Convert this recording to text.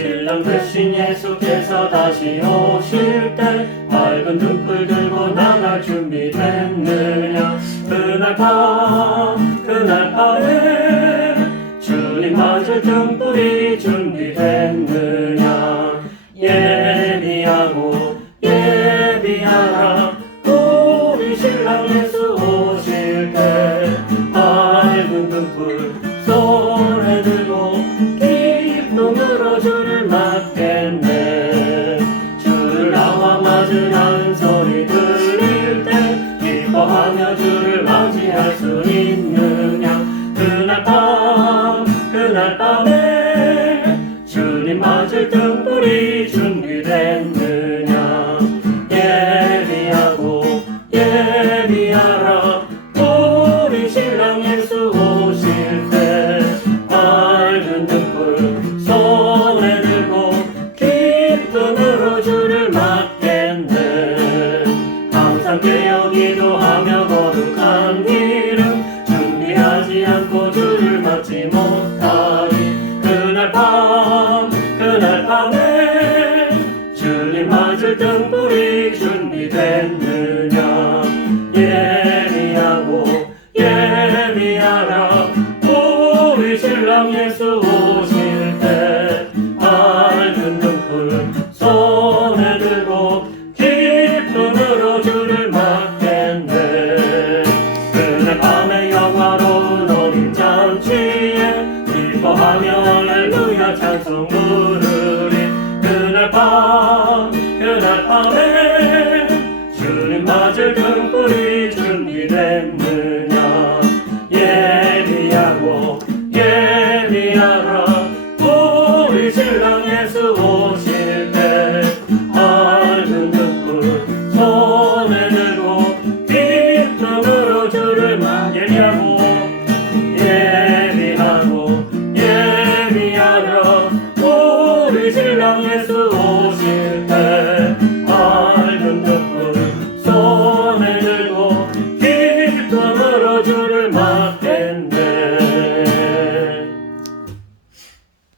신랑 되신 예수께서 다시 오실 때 밝은 등불 들고 나갈 준비됐느냐? 그날 밤 맞겠네. 주를 나와 맞으라는 소리 들릴 때 기뻐하며 주를 맞이할 수 있느냐? 그날 밤 그날 밤에 주님 맞을 등 주님 맞을 등불이 준비됐느냐? 예리하고 예리하라. 우리 신랑 예수 오실 때 밝은 등불 손에 들고 기쁨으로 주를 맞겠네. 그날 밤에 영화로운 어린 잔치에 기뻐하며 할렐루야 찬송 부르리. 그날 밤 발판에 주님 맞을 등불이 준비됐느냐? 예리하고 예리하라. 우리 신랑 예수 오실 때 밝은 등불 손에 들고 기쁨으로 주를 맞이하고 예리하고 예리하라. 우리 신랑 예수